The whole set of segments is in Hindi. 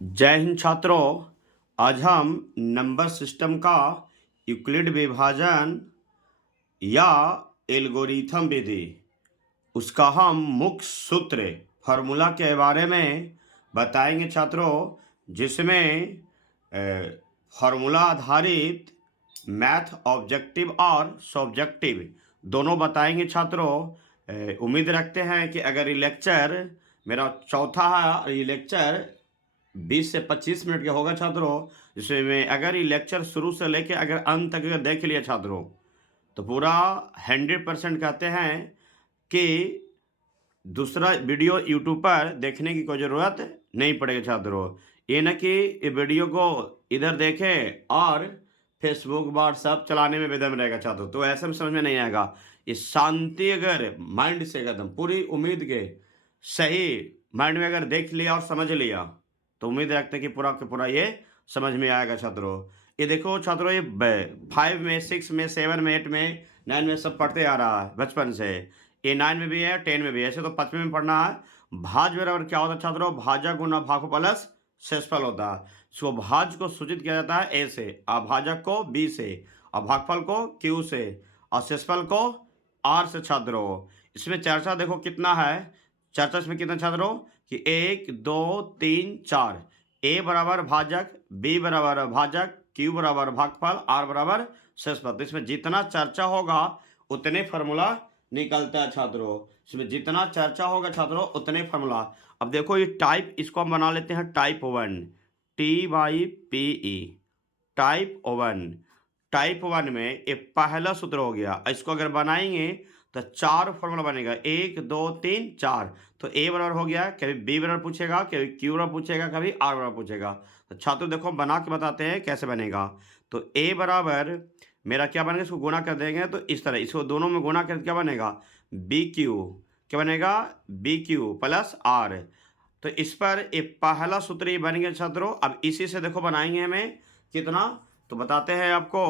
जय हिंद छात्रों। आज हम नंबर सिस्टम का यूक्लिड विभाजन या एल्गोरिथम विधि उसका हम मुख्य सूत्र फार्मूला के बारे में बताएंगे छात्रों, जिसमें फार्मूला आधारित मैथ ऑब्जेक्टिव और सब्जेक्टिव दोनों बताएंगे छात्रों। उम्मीद रखते हैं कि अगर ये लेक्चर मेरा चौथा है, ये लेक्चर 20 से 25 मिनट का होगा छात्रों, जिसमें अगर ये लेक्चर शुरू से लेकर अगर अंत तक अगर देख लिया छात्रों तो पूरा 100% कहते हैं कि दूसरा वीडियो यूट्यूब पर देखने की कोई ज़रूरत नहीं पड़ेगी छात्रों। ये न कि ये वीडियो को इधर देखें और फेसबुक व्हाट्सएप चलाने में बेदम रहेगा छात्रों, तो ऐसे में समझ में नहीं आएगा। ये शांति अगर माइंड से एकदम पूरी उम्मीद के सही माइंड में अगर देख लिया और समझ लिया तो उम्मीद रखते हैं कि पूरा के पूरा ये समझ में आएगा छात्रों। ये देखो छात्रों, ये 5 में 6 में 7 में 8 में 9 में सब पढ़ते आ रहा है बचपन से। ये 9 में भी है 10 में भी है, ऐसे तो 5 में पढ़ना है। भाज बराबर क्या होता है छात्रों? भाजक गुना भागफल प्लस शेषफल होता है। इसको भाज को सूचित किया जाता है ए से, अभाजक को बी से, और भागफल को क्यू से, और शेषफल को आर से छात्रों। इसमें चर्चा देखो कितना है, चर्चा इसमें कितना छात्रों कि 1 2 3 4। ए बराबर भाजक, बी बराबर भाजक, क्यू बराबर भागफल, आर बराबर शेषफल। तो इसमें जितना चर्चा होगा उतने फार्मूला निकलता है छात्रों। इसमें जितना चर्चा होगा छात्रों उतने फार्मूला। अब देखो ये टाइप, इसको हम बना लेते हैं टाइप 1, TYPE, टाइप 1। टाइप 1 में ये पहला सूत्र हो गया। इसको अगर बनाएंगे तो 4 फॉर्मूला बनेगा, 1 2 3 4। तो ए बराबर हो गया, कभी बी बराबर पूछेगा, कभी क्यू बराबर पूछेगा, कभी आर बराबर पूछेगा। तो छात्रों देखो बना के बताते हैं कैसे बनेगा। तो ए बराबर मेरा क्या बनेगा, इसको गुणा कर देंगे तो इस तरह, इसको दोनों में गुणा करके क्या बनेगा, बी क्यू, क्या बनेगा, बी क्यू प्लस आर। तो इस पर एक पहला सूत्र ये बन गया छात्रों। अब इसी से देखो बनाएंगे हमें कितना, तो बताते हैं आपको।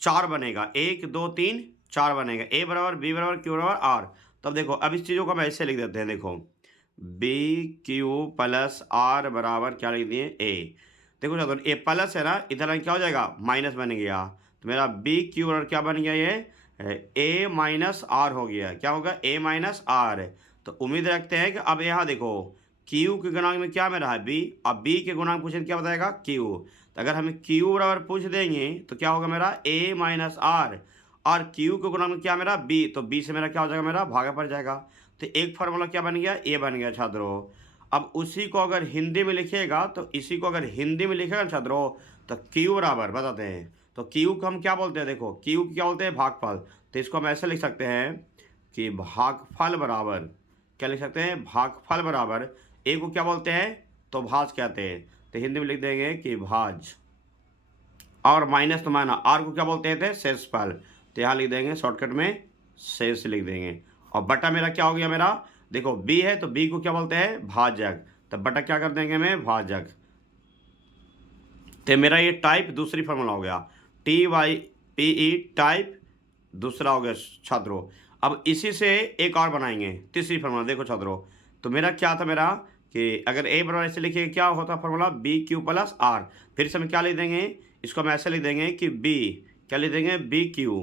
4 बनेगा, 1 2 3 4 बनेगा। ए बराबर बी बराबर क्यू बराबर आर। तब देखो अब इस चीज़ों को हम ऐसे लिख देते हैं, देखो बी क्यू प्लस आर बराबर क्या लिख दिए ए। देखो छात्रों ए प्लस है ना, इधर क्या हो जाएगा माइनस बन गया। तो मेरा बी क्यू बराबर क्या बन गया, ये ए माइनस आर हो गया। क्या होगा, ए माइनस आर। तो उम्मीद रखते हैं कि अब यहाँ देखो क्यू के गुणांक में क्या मेरा है बी, अब बी के गुणांक पूछे क्या बताएगा क्यू। तो अगर हमें क्यू बराबर पूछ देंगे तो क्या होगा मेरा ए माइनस आर, और क्यू के गुणांक में क्या मेरा बी, तो बी से मेरा क्या हो जाएगा, मेरा भागा पड़ जाएगा। तो एक फार्मूला क्या बन गया, ए बन गया छात्रों। अब उसी को अगर हिंदी में लिखिएगा, तो इसी को अगर हिंदी में लिखेगा छात्रों तो क्यू बराबर बताते हैं। तो क्यू को हम क्या बोलते हैं, देखो क्यू क्या बोलते हैं, भागफल। तो इसको हम ऐसे लिख सकते हैं कि भागफल बराबर, क्या लिख सकते हैं, भागफल बराबर ए को क्या बोलते हैं, तो भाज कहते हैं। तो हिंदी में लिख देंगे कि भाज, और माइनस तो माना, आर को क्या बोलते थे, शेषफल। तो यहाँ लिख देंगे शॉर्टकट में शेष लिख देंगे। और बटा मेरा क्या हो गया, मेरा देखो बी है तो बी को क्या बोलते हैं, भाजक। तो बटा क्या कर देंगे में भाजक। तो मेरा ये टाइप दूसरी फार्मूला हो गया, TYPE टाइप दूसरा हो गया छात्रों। अब इसी से एक और बनाएंगे तीसरी फार्मूला। देखो छात्रों तो मेरा क्या था, मेरा कि अगर ए बराबर ऐसे लिखिए क्या होता formula, B Q plus R. फिर से हम क्या लिख देंगे, इसको हम ऐसे लिख देंगे कि बी, क्या लिख देंगे, बी क्यू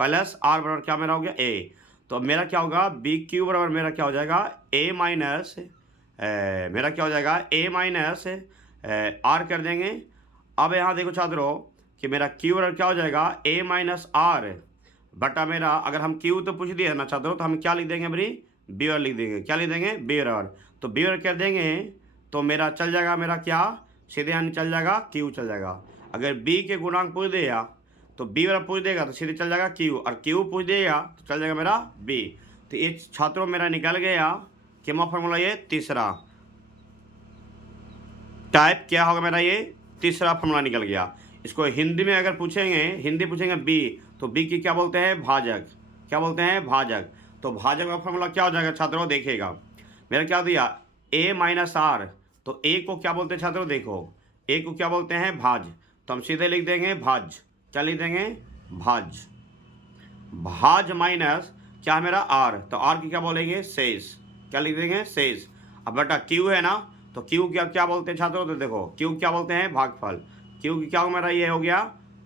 प्लस आर बराबर क्या मेरा हो गया ए। तो अब मेरा क्या होगा, बी क्यू बराबर मेरा क्या हो जाएगा, ए माइनस मेरा क्या हो जाएगा, ए माइनस आर कर देंगे। अब यहाँ देखो छात्रों कि मेरा क्यू बराबर क्या हो जाएगा, ए माइनस आर बटा मेरा, अगर हम क्यू तो पूछ दिया ना छात्रों, तो हम क्या लिख देंगे, मेरी बी बराबर लिख देंगे। क्या लिख देंगे, बी बराबर। तो बी बराबर कर देंगे तो मेरा चल जाएगा, मेरा क्या सीधे यहाँ चल जाएगा क्यू चल जाएगा। अगर बी के गुणांक पूछ देगा तो बी बराबर पूछ देगा तो सीधे चल जाएगा क्यू, और क्यू पूछ देगा तो चल जाएगा मेरा बी। तो ये छात्रों मेरा निकल गया क्या फॉर्मूला, ये तीसरा टाइप क्या होगा मेरा, ये तीसरा फॉर्मूला निकल गया। इसको हिंदी में अगर पूछेंगे, हिंदी पूछेंगे बी, तो बी की क्या बोलते हैं, भाजक। क्या बोलते हैं, भाजक। तो भाजक का फॉर्मूला क्या हो जाएगा छात्रों, देखिएगा मेरा क्या दिया, ए माइनस आर। तो ए को क्या बोलते हैं छात्रों, देखो ए को क्या बोलते हैं, भाज। तो हम सीधे लिख देंगे भाज। क्या लिख देंगे, भाज। भाज माइनस क्या है मेरा आर, तो आर की क्या बोलेंगे, शेष। क्या लिख देंगे, शेष। अब बेटा क्यू है ना, तो क्यू क्या क्या बोलते हैं छात्रों, तो देखो क्यू क्या बोलते हैं, भागफल। क्यू क्या मेरा ये हो गया,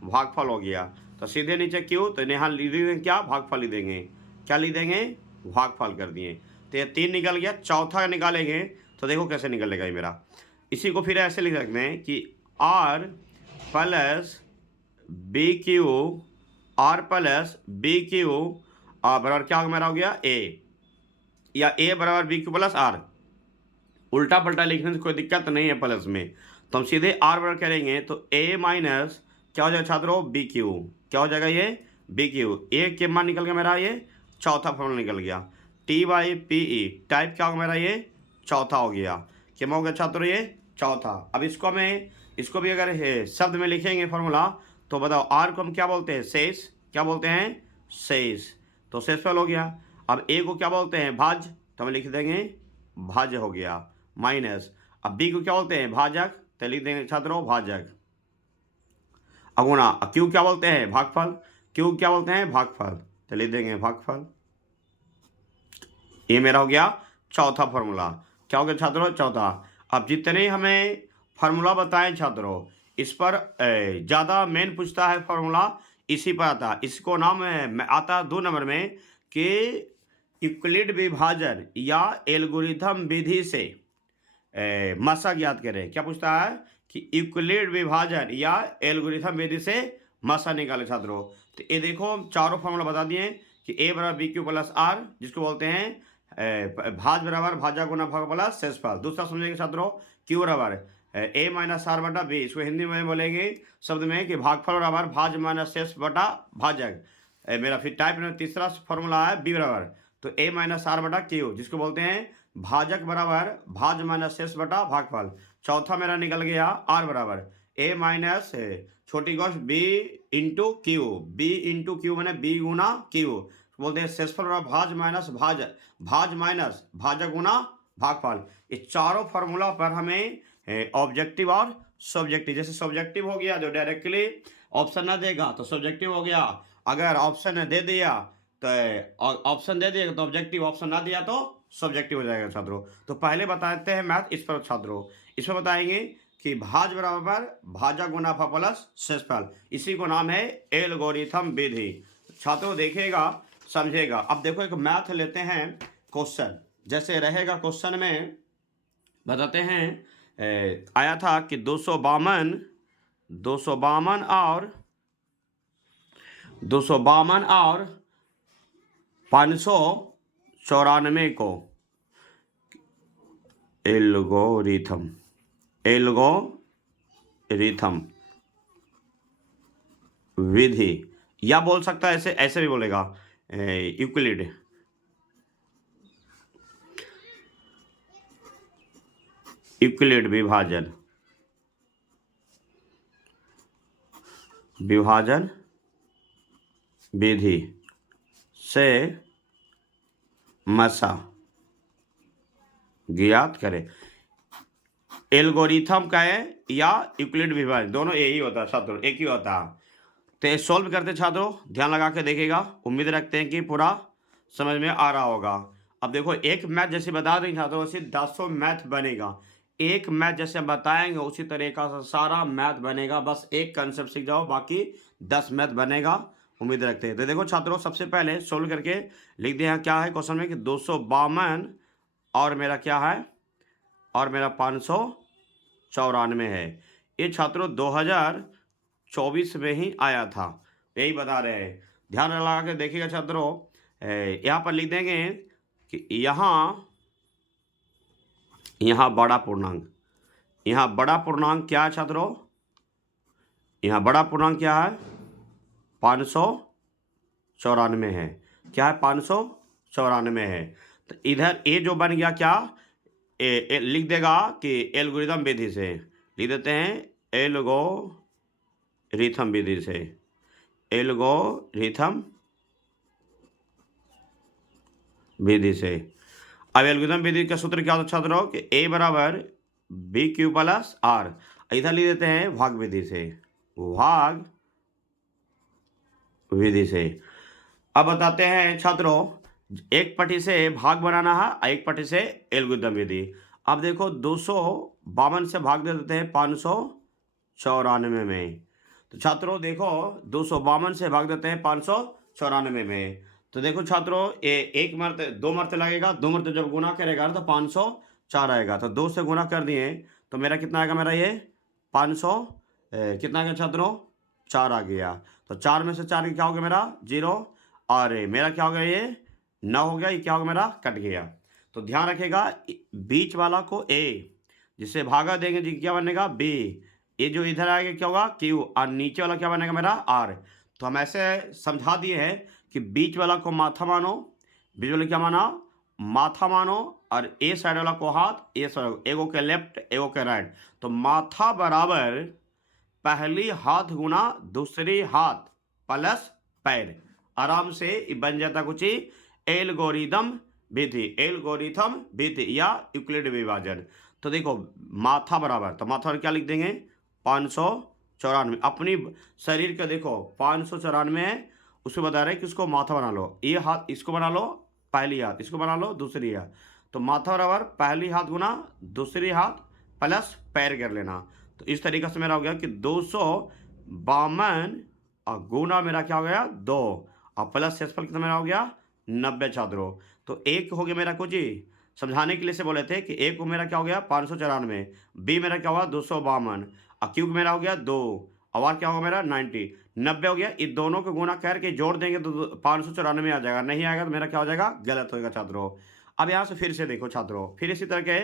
भागफल हो गया। तो सीधे नीचे क्यू, तो यहाँ लिख देंगे क्या, भागफल लिख देंगे। क्या लिख देंगे, भागफल कर दिए। तो ये 3 निकल गया। चौथा निकालेंगे तो देखो कैसे निकलेगा ये मेरा। इसी को फिर ऐसे लिख सकते हैं कि R plus B Q, R plus B Q बराबर क्या मेरा हो गया, ए, या ए बराबर बी क्यू प्लस आर। उल्टा पलटा लिखने से कोई दिक्कत नहीं है प्लस में, तो हम सीधे आर बराबर करेंगे तो ए माइनस क्या हो जाएगा छात्रों, बी क्यू। क्या हो जाएगा ये, बी क्यू। ए के मान निकल गया मेरा, ये चौथा फॉर्मूला निकल गया। T by P E, type क्या होगा मेरा, ये चौथा हो गया। क्या हो गया छात्रों, ये चौथा। अब इसको भी अगर शब्द में लिखेंगे फॉर्मूला, तो बताओ आर को हम क्या बोलते हैं, शेष। क्या बोलते हैं, शेष। तो शेषफल हो गया। अब ए को क्या बोलते हैं, भाज्य, तो हम लिख देंगे भाज्य हो गया, माइनस। अब बी को क्या बोलते हैं, भाजक, तो लिख देंगे छात्रों भाजक। अगुणा। क्यू क्या बोलते हैं, भागफल। क्यू क्या बोलते हैं, भागफल, तो लिख देंगे भागफल। ये मेरा हो गया चौथा फॉर्मूला। क्या हो गया छात्रों, चौथा। अब जितने हमें फार्मूला बताएं छात्रों, इस पर ज़्यादा मेन पूछता है फार्मूला, इसी पर आता है। इसको नाम आता 2 नंबर में कि यूक्लिड विभाजन या एल्गोरिथम विधि से मसा ज्ञात करें। क्या पूछता है कि यूक्लिड विभाजन या एल्गोरिथम विधि से मसा निकाले छात्रों। तो ये देखो चारों फार्मूला बता दिए कि ए बराबर बी क्यू प्लस आर, जिसको बोलते हैं भाज बराबर भाजा गुना भाग प्लस शेषफल। दूसरा समझेंगे छात्रों, क्यू बराबर ए माइनस आर बटा बी, इसको हिंदी में बोलेंगे शब्द में कि भागफल बराबर भाज माइनस शेष बटा भाजक। मेरा फिर टाइप में तीसरा फॉर्मूला है बी बराबर, तो ए माइनस आर बटा क्यू, जिसको बोलते हैं भाजक बराबर भाज माइनस शेष बटा भागफल। चौथा मेरा निकल गया आर बराबर ए माइनस छोटी गोश b into q, b into q मैंने बी गुना क्यू, बोलते हैं शेषफल बराबर भाज माइनस भाज, भाज माइनस भाजक गुना भागफल। ये चारों फार्मूला पर हमें ऑब्जेक्टिव और सब्जेक्टिव, जैसे सब्जेक्टिव हो गया जो डायरेक्टली ऑप्शन ना देगा तो सब्जेक्टिव हो गया, अगर ऑप्शन दे दिया तो ऑप्शन दे दिया तो ऑब्जेक्टिव, ऑप्शन ना दिया तो सब्जेक्टिव हो जाएगा छात्रों। तो पहले बताते हैं मैथ इस पर छात्रों, इसमें बताएंगे कि भाज बराबर भाजा गुनाफा प्लस शेषफल, इसी को नाम है एल्गोरिथम विधि। छात्रों देखिएगा समझेगा। अब देखो एक मैथ लेते हैं क्वेश्चन, जैसे रहेगा क्वेश्चन में बताते हैं आया था कि 252 और 594 को एल्गोरिथम विधि, या बोल सकता है ऐसे भी बोलेगा यूक्लिड विभाजन विधि से मसा ज्ञात करें। एल्गोरिथम का है या यूक्लिड विभाजन, दोनों यही होता है छात्रों, एक ही होता है। तो ये सॉल्व करते छात्रों, ध्यान लगा के देखिएगा। उम्मीद रखते हैं कि पूरा समझ में आ रहा होगा। अब देखो एक मैथ जैसे बता दें छात्रों, वैसे 10 मैथ बनेगा। एक मैथ जैसे हम बताएंगे उसी तरीका से सारा मैथ बनेगा, बस एक कंसेप्ट सीख जाओ, बाकी 10 मैथ बनेगा। उम्मीद रखते हैं। तो देखो छात्रों सबसे पहले सोल्व करके लिख दिया क्या है क्वेश्चन में कि 252 और मेरा क्या है, और मेरा 594 है। ये छात्रों 2024 में ही आया था, यही बता रहे हैं। ध्यान लगा के देखिएगा छात्रों, यहाँ पर लिख देंगे कि यहाँ बड़ा पूर्णांक, यहाँ बड़ा पूर्णांक क्या है छात्रों, यहाँ बड़ा पूर्णांक क्या है 594 है। क्या है 594 है। तो इधर ए जो बन गया क्या लिख देगा कि एल्गोरिथम विधि से, लिख देते हैं एल्गोरिथम विधि से, एल्गोरिथम विधि से। अब एल्गोरिथम विधि का सूत्र क्या होता है छात्रों कि ए बराबर बी क्यू प्लस आर, इधर लिख देते हैं भाग विधि से, भाग विधि से। अब बताते हैं छात्रों, एक पट्टी से भाग बनाना है, एक पट्टी से एल्गोरिथम विधि। अब देखो 252 से भाग दे देते हैं 594 में। तो छात्रों देखो 252 से भाग देते हैं 594 में। तो देखो छात्रों एक मरते 2 मरते लगेगा, 2 मरते जब गुना करेगा तो 504 आएगा। तो 2 से गुना कर दिए तो मेरा कितना आएगा, मेरा ये 500 कितना आ गया छात्रों, 4 आ गया। तो 4 में से 4 क्या हो गया मेरा 0, और मेरा क्या हो गया ये 9 हो गया, ये क्या हो गया मेरा कट गया। तो ध्यान रखेगा बीच वाला को a, जिससे भागा देंगे जी क्या बनेगा b, ये जो इधर आएगा क्या होगा q, और नीचे वाला क्या बनेगा मेरा r। तो हम ऐसे समझा दिए हैं कि बीच वाला को माथा मानो, बीच वाले क्या माना माथा मानो, और ए साइड वाला को हाथ, ए साइड एगो के लेफ्ट एगो के राइट। तो माथा बराबर पहली हाथ गुना दूसरी हाथ प्लस पैर, आराम से बन जाता कुछ एल्गोरिदम विधि, एल्गोरिथम विधि या यूक्लिड विभाजन। तो देखो माथा बराबर, तो माथा क्या लिख देंगे 594। अपनी शरीर का देखो 594 है, उसको बता रहे कि उसको माथा बना लो, ये हाथ इसको बना लो पहली हाथ, इसको बना लो दूसरी हाथ। तो माथा बराबर पहली हाथ गुना दूसरी हाथ प्लस पैर कर लेना। तो इस तरीके से मेरा हो गया कि 252 और गुना मेरा क्या हो गया 2, और प्लस शेषफल कितना मेरा हो गया 90 छात्रों। तो एक हो गया मेरा कुछ ही समझाने के लिए से बोले थे कि एक मेरा क्या हो गया 594, बी मेरा क्या हुआ 252, और क्यूब मेरा हो गया 2, और क्या होगा मेरा 90 हो गया। इन दोनों को गुना करके जोड़ देंगे तो 594 आ जाएगा, नहीं आएगा तो मेरा क्या हो जाएगा गलत होगा छात्रों। अब यहाँ से फिर से देखो छात्रों, फिर इसी तरह के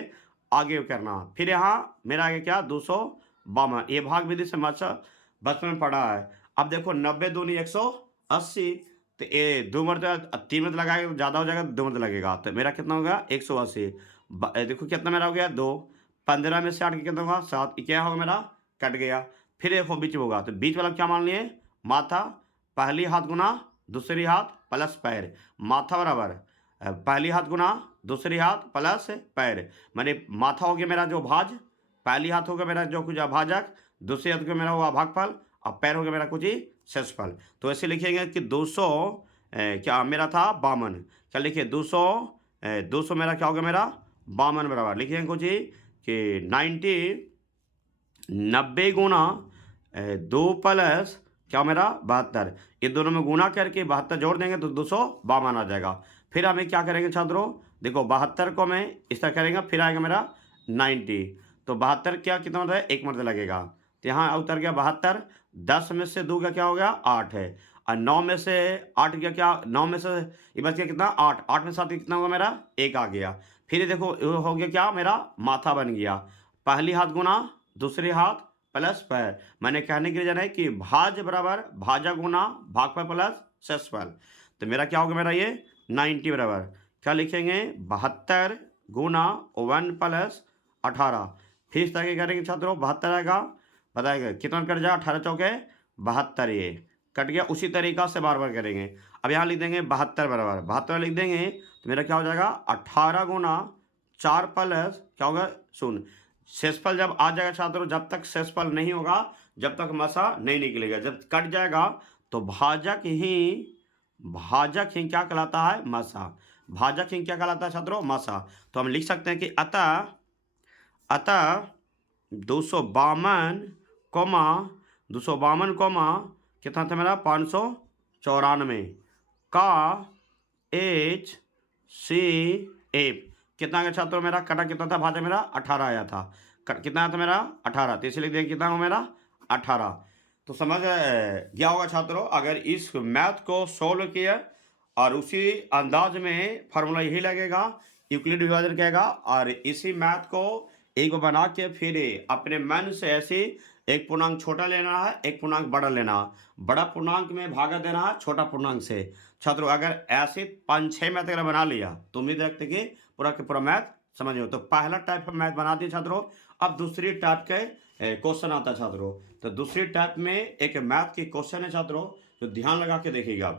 आगे करना। फिर यहाँ मेरा आगे क्या 252, ये भाग विधि से बचपन में पढ़ा है। अब देखो 90 दूनी 180, तो ये 2 मरते 3 मरते लगाएगा तो ज़्यादा हो जाएगा, 2 मरते लगेगा। तो मेरा कितना होगा 180। देखो कितना मेरा हो गया 2, 15 में से 8 कितना होगा 7, क्या होगा मेरा कट गया। फिर देखो बीच में होगा, तो बीच वाला क्या मान लिए माथा, पहली हाथ गुना दूसरी हाथ प्लस पैर, माथा बराबर पहली हाथ गुना दूसरी हाथ प्लस पैर, मैंने माथा हो गया मेरा जो भाज, पहली हाथ हो गया मेरा जो कुछ भाजक, दूसरी हाथ का मेरा हुआ भागफल, और पैर हो गया मेरा कुछ ही शेषफल। तो ऐसे लिखेंगे कि 200 क्या मेरा था 52, क्या लिखिए 200 मेरा क्या हो गया मेरा 52 बराबर लिखेंगे कुछ ही कि 90 गुना 2 प्लस क्या मेरा 72, ये दोनों में गुना करके 72 जोड़ देंगे तो 252 आ जाएगा। फिर हमें क्या करेंगे छात्रों, देखो 72 को मैं इस तरह करेंगे, फिर आएगा मेरा 90, तो 72 क्या कितना होता है 1 मरते लगेगा। तो यहाँ उतर गया 72, 10 में से 2 का क्या हो गया 8 है, और 9 में से 8 का क्या 9 में से ये बच गया कितना 8, 8 में 7 कितना होगा मेरा 1 आ गया। फिर देखो हो गया क्या मेरा माथा बन गया, पहली हाथ गुना दूसरी हाथ प्लस पैर, मैंने कहने के लिए जाना है कि भाज बराबर भाजा गुना भागफल प्लस शेषफल। तो मेरा क्या होगा मेरा ये 90 बराबर क्या लिखेंगे 72 गुना 1 प्लस 18। फिर इस तरह के करेंगे छात्रों 72 आएगा, बताएगा कितना कट जाएगा 18 चौके 72, ये कट गया। उसी तरीका से बार बार करेंगे। अब यहाँ लिख देंगे 72 बराबर 72 लिख देंगे, तो मेरा क्या हो जाएगा 18 गुना 4 प्लस क्या होगा 0। शेषफल जब आ जाएगा छात्रों, जब तक शेषफल नहीं होगा जब तक मसा नहीं निकलेगा, जब कट जाएगा तो भाजक ही क्या कहलाता है मसा, भाजक ही क्या कहलाता है छात्रों मसा। तो हम लिख सकते हैं कि अतः 252 कोमा कितना था मेरा 594 का HCF कितना गया छात्रों मेरा कटा कितना था भाजक मेरा 18 आया था, कितना आया था मेरा 18, तो इसलिए लिख देंगे कितना हो मेरा 18। तो समझ गया होगा छात्रों, अगर इस मैथ को सोल्व किया और उसी अंदाज में फार्मूला यही लगेगा यूक्लिड विभाजन कहेगा, और इसी मैथ को एक बना के फिर अपने मन से ऐसे एक पूर्णांक छोटा लेना है, एक पूर्णांक बड़ा लेना, बड़ा पूर्णांक में भागा देना है छोटा पूर्णांक से। छात्रों अगर ऐसे 5-6 मैथ अगर बना लिया तो उम्मीद रखते कि पूरा के पूरा मैथ समझ लो। तो पहला टाइप का मैथ बना दिए छात्रों। अब दूसरी टाइप के क्वेश्चन आता है छात्रों। तो दूसरी टाइप में एक मैथ की क्वेश्चन है छात्रों, तो ध्यान लगा के देखिएगा।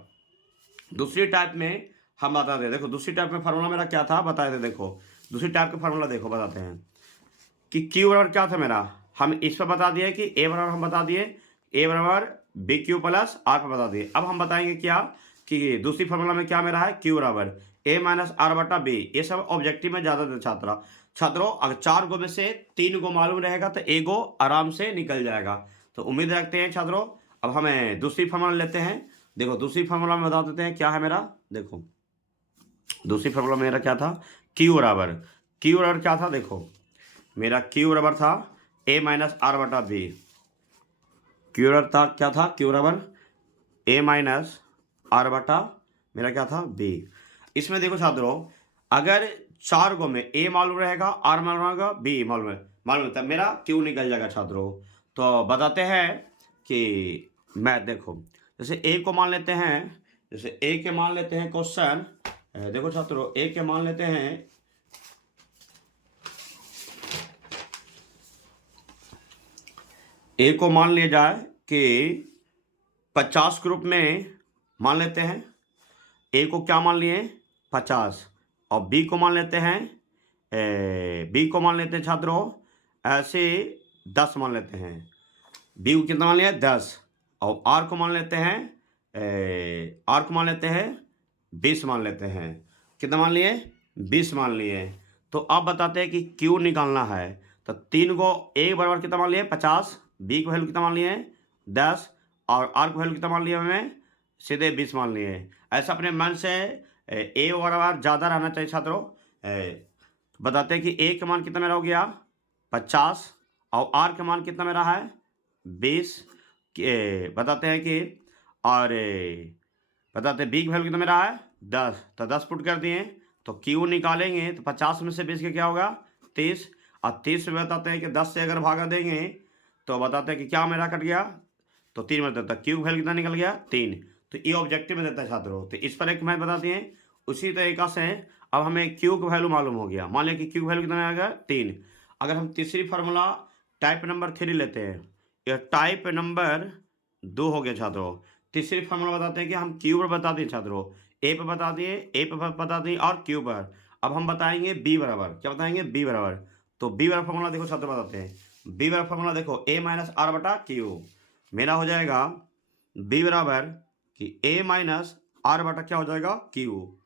दूसरी टाइप में हम बताते हैं, देखो दूसरी टाइप में फार्मूला मेरा क्या था बताए थे। देखो दूसरी टाइप का फार्मूला देखो बताते हैं कि क्यू बराबर क्या था मेरा, हम इस पर बता दिए कि ए बराबर हम बता दिए ए बराबर बी क्यू प्लस आर पर बता दिए। अब हम बताएंगे क्या कि दूसरी फार्मूला में क्या मेरा है क्यू बराबर ए माइनस आर बटा बी। ये सब ऑब्जेक्टिव में ज़्यादा छात्र छात्रों अगर 4 गो में से 3 गो मालूम रहेगा तो एक गो आराम से निकल जाएगा। तो उम्मीद रखते हैं छात्रों। अब हमें दूसरी फार्मूला लेते हैं। देखो दूसरी फार्मूला में बता देते हैं क्या है मेरा। देखो दूसरी फार्मूला मेरा क्या था, क्यू बराबर क्या था। देखो मेरा क्यू बराबर था ए माइनस आर बटा बी। क्यू बराबर था क्या था, क्यू बराबर ए माइनस आर बटा मेरा क्या था बी। इसमें देखो छात्रों अगर 4 गो में ए मालूम रहेगा, आर मालूम रहेगा, बी मालूम तब मेरा क्यू निकल जाएगा छात्रों। तो बताते हैं कि मैं देखो जैसे ए को मान लेते हैं, जैसे ए के मान लेते हैं क्वेश्चन। देखो छात्रों ए के मान लेते हैं, ए को मान लिया जाए कि 50 ग्रुप में मान लेते हैं। ए को क्या मान लिए 50 और बी को मान लेते हैं छात्रों ऐसे 10 मान लेते हैं। बी को कितना मान लिया 10 और आर को मान लेते हैं 20 मान लेते हैं। कितना मान लिए 20 मान लिए। तो अब बताते हैं कि क्यू निकालना है। तो 3 को ए बराबर कितना मान लिए 50, बी को वैल्यू कितना मान लिए 10 और आर को वैल्यू कितना मान लिया हमें सीधे 20 मान लिए। ऐसा अपने मन से ए बराबर ज़्यादा रहना चाहिए छात्रों। बताते हैं कि ए का मान कितना मेरा हो गया 50 और आर का मान कितना मेरा है 20। बताते हैं कि और बताते हैं बी की वैल्यू कितना मेरा है 10। तो 10 पुट कर दिए तो क्यू निकालेंगे तो 50 में से 20 का क्या होगा 30 और 30 में बताते हैं कि 10 से अगर भागा देंगे तो बताते हैं कि क्या मेरा कट गया तो 3 में देता। क्यू वैल्यू कितना निकल गया 3। तो ये ऑब्जेक्टिव में देता है छात्रों। तो इस पर एक मैं बता दिए उसी तरीक़ा से अब हमें क्यू का वैल्यू मालूम हो गया। मान लिया कि क्यू वैल्यू कितना आ गया 3। अगर हम तीसरी फार्मूला टाइप नंबर 3 लेते हैं, यह टाइप नंबर 2 हो गया छात्रों। तीसरी फार्मूला बताते हैं कि हम क्यू पर बता दिए छात्रों, ए पर बता दिए और क्यू पर। अब हम बताएंगे बी बराबर, क्या बताएंगे बी बराबर। तो बी बराबर फार्मूला देखो छात्रों बताते हैं। बी बराबर फार्मूला देखो ए माइनस आर बटा क्यू। मेरा हो जाएगा बी बराबर कि ए माइनस आर बटा क्या हो जाएगा क्यू।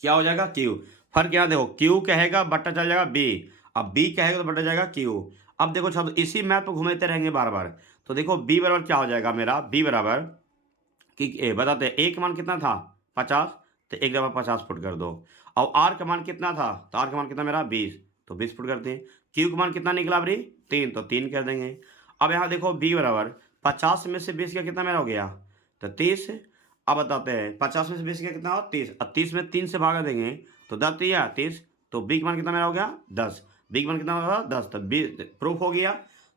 क्या हो जाएगा क्यू। फर्क यहाँ देखो क्यू कहेगा बटा चल जाएगा बी, अब बी कहेगा तो बटा जाएगा क्यू। अब देखो छात्रों इसी मैप पर घूमते रहेंगे बार बार। तो देखो बी बराबर क्या हो जाएगा मेरा, बी बराबर कि बताते हैं ए का मान कितना था 50 तो एक दफ़ा 50 पुट कर दो। और आर का मान कितना था तो आर का मान कितना मेरा 20 तो 20 पुट करते हैं। क्यू का मान कितना निकला भाई 3 तो 3 कर देंगे। अब यहाँ देखो बी बराबर 50 में से 20 का कितना मेरा हो गया तो 30। अब बताते हैं 50 में से 20 का कितना हो 30 और 30 में 3 से भागा देंगे तो 10 या 30 तो बी का मान कितना मेरा हो गया 10। बी का मान कितना होगा 10 तो बी प्रूफ हो गया।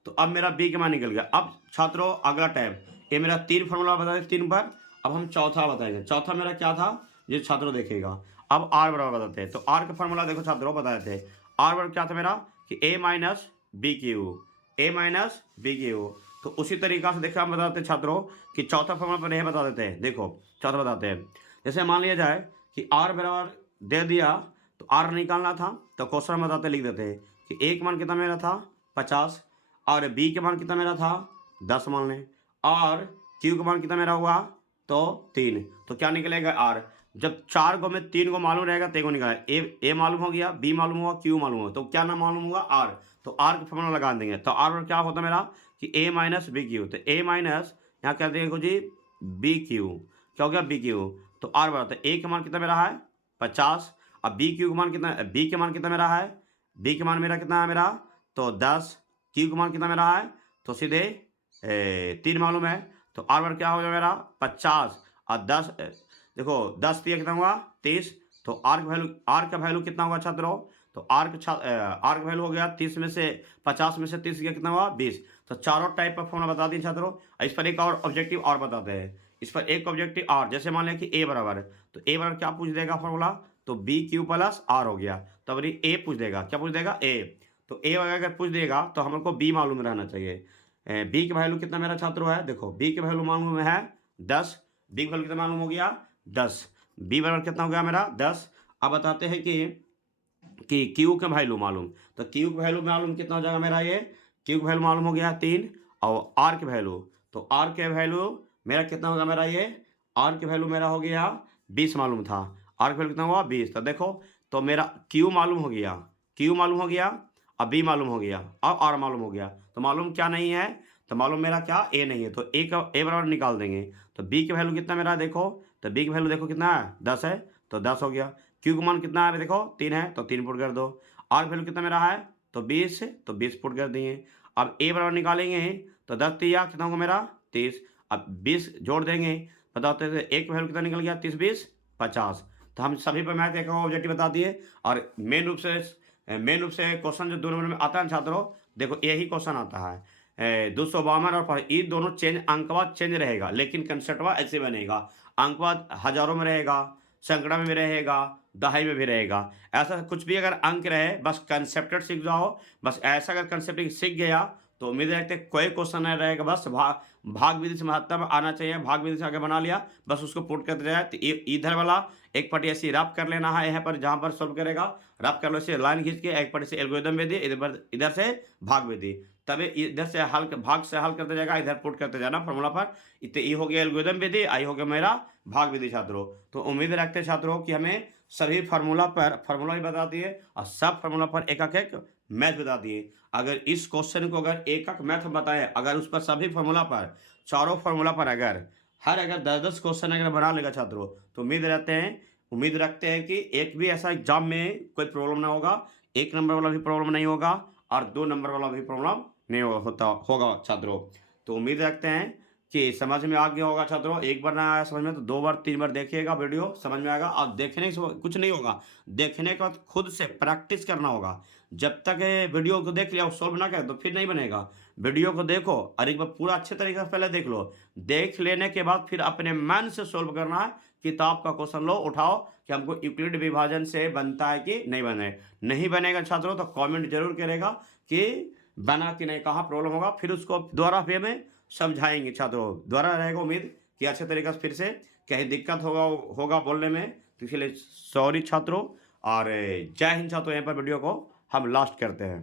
तो अब मेरा बी का मान निकल गया। अब छात्रों अगला टैब ये मेरा 3 फार्मूला बता दें 3 पर। अब हम चौथा बताएंगे। चौथा मेरा क्या था ये छात्रों देखेगा। अब आर बराबर बताते हैं। तो आर का फार्मूला देखो छात्रों बता देते हैं। आर बराबर क्या था मेरा कि ए माइनस बी क्यू, ए माइनस बी क्यू। तो उसी तरीका से देखो हम बताते हैं छात्रों कि चौथा फार्मूला पर यह बता देते हैं। देखो चौथा बताते हैं। जैसे मान लिया जाए कि आर बराबर दे दिया तो आर निकालना था तो क्वेश्चन बताते लिख देते हैं कि ए का मान कितना मेरा था 50 और बी के मान कितना मेरा था 10 मान लें और क्यू का मान कितना मेरा हुआ तो 3। तो क्या निकलेगा आर। जब 4 गो में 3 गो मालूम रहेगा तो एक गो निकला ए मालूम हो गया, बी मालूम हुआ, क्यू मालूम हुआ। तो क्या नाम मालूम हुआ आर। तो आर का फॉर्मूला लगा देंगे। तो आर पर क्या होता मेरा कि ए माइनस बी क्यू। तो ए माइनस यहाँ कर देंगे जी बी क्यू। क्या हो गया बी क्यू। तो आर बराबर ए का मान कितना मेरा है 50 और बी क्यू का मान कितना, बी के मान कितना मेरा है, बी के मान मेरा कितना है मेरा तो 10, क्यू का मान कितना मेरा है तो सीधे 3 मालूम है। तो आर बराबर क्या हो जाएगा मेरा 50 और 10 देखो 10 दिया कितना हुआ 30। तो आर का वैल्यू कितना होगा छात्रों तो आर का वैल्यू हो गया 30 में से 50 में से 30 गया कितना हुआ 20। तो चारों टाइप का फॉर्मूला बता दिए छात्रों। इस पर एक और ऑब्जेक्टिव और बताते हैं। इस पर एक ऑब्जेक्टिव और जैसे मान लें कि ए बराबर तो ए बराबर क्या पूछ देगा फॉर्मूला तो बी क्यू प्लस आर हो गया। तो अभी ए पूछ देगा, क्या पूछ देगा ए। तो ए अगर पूछ देगा तो हमको बी मालूम रहना चाहिए। बी का वैल्यू कितना मेरा छात्रों है देखो बी का वैल्यू मालूम है 10, बी का वैल्यू कितना मालूम हो गया 10, बी बराबर कितना हो गया मेरा 10। अब बताते हैं कि क्यू का वैल्यू मालूम। तो क्यू का वैल्यू मालूम कितना हो जाएगा मेरा ये क्यू का वैल्यू मालूम हो गया 3 और आर के वैल्यू तो आर के वैल्यू मेरा कितना होगा मेरा ये आर के वैल्यू मेरा हो गया 20 मालूम था। आर का वैल्यू कितना हुआ 20। तो देखो तो मेरा क्यू मालूम हो गया क्यू मालूम हो गया, अब बी मालूम हो गया, अब आर मालूम हो गया। तो मालूम क्या नहीं है, तो मालूम मेरा क्या ए नहीं है, तो ए का ए बराबर निकाल देंगे। तो बी की वैल्यू कितना मेरा देखो, तो बी की वैल्यू देखो कितना है 10 है, तो 10 हो गया। क्यू का मान कितना है देखो 3 है, तो 3 पुट कर दो। आर वैल्यू कितना मेरा है, तो 20 है, तो 20 पुट कर दिए। अब ए बराबर निकालेंगे, तो 10 तिया कितना होगा मेरा 30। अब 20 जोड़ देंगे, बताओ तो एक वैल्यू कितना निकल गया 30 20 50। तो हम सभी पर मैथ का ऑब्जेक्टिव बता दिए। और मेन रूप से क्वेश्चन जो 2 नंबर में आता है छात्रों, देखो यही क्वेश्चन आता है 252 और ये दोनों चेंज, अंकवाद चेंज रहेगा, लेकिन कंसेप्टवा ऐसे बनेगा। अंकवाद हजारों में रहेगा, सैकड़ा में भी रहेगा, दहाई में भी रहेगा। ऐसा कुछ भी अगर अंक रहे, बस कंसेप्ट सीख जाओ। बस ऐसा अगर कंसेप्ट सीख गया तो उम्मीद रखते कोई क्वेश्चन नहीं रहेगा। बस भाग विधि से महत्व आना चाहिए, भाग विधि से आगे बना लिया, बस उसको पुट करते जाए। तो इधर वाला एक पट्टी ऐसी रफ कर लेना है, यहाँ पर जहाँ पर सोल्व करेगा रफ कर लो, इसे लाइन खींच के एक पट्टी से एल्गोरिथम विधि, इधर से भाग विधि, तभी इधर से हल भाग से हल करते जाएगा, इधर पुट करते जाना फॉर्मूला पर। ये हो गया एल्गोरिथम विधि, आई हो गया मेरा भाग विधि छात्रों। तो उम्मीद रखते हैं छात्रों कि हमें सभी फार्मूला भी बता दिए और सब फार्मूला पर एक एक मैथ बता दिए। अगर इस क्वेश्चन को अगर एक एक मैथ बताए, अगर उस पर सभी फार्मूला पर, चारों फार्मूला पर अगर 10-10 क्वेश्चन अगर बना लेगा छात्रों, तो उम्मीद रखते हैं कि एक भी ऐसा एग्जाम में कोई प्रॉब्लम ना होगा, 1 नंबर वाला भी प्रॉब्लम नहीं होगा और 2 नंबर वाला भी प्रॉब्लम नहीं होगा छात्रों। तो उम्मीद रखते हैं कि समझ में आ गया होगा छात्रों। एक बार ना आया समझ में तो 2 बार 3 बार देखिएगा, वीडियो समझ में आएगा। और देखने से कुछ नहीं होगा, देखने के बाद खुद से प्रैक्टिस करना होगा। जब तक वीडियो को देख लिया सॉल्व ना करे तो फिर नहीं बनेगा। वीडियो को देखो और एक बार पूरा अच्छे तरीके से पहले देख लो, देख लेने के बाद फिर अपने मन से सॉल्व करना है। किताब का क्वेश्चन लो, उठाओ कि हमको यूक्लिड विभाजन से बनता है कि नहीं बनेगा छात्रों, तो कमेंट जरूर करेगा कि बना कि नहीं, कहाँ प्रॉब्लम होगा, फिर उसको दोबारा फिर हमें समझाएंगे छात्रों। दोबारा रहेगा उम्मीद कि अच्छे तरीके से फिर से कहीं दिक्कत होगा बोलने में, तो इसलिए सॉरी छात्रों। और जय हिंद छात्रों। यहाँ पर वीडियो को हम लास्ट करते हैं।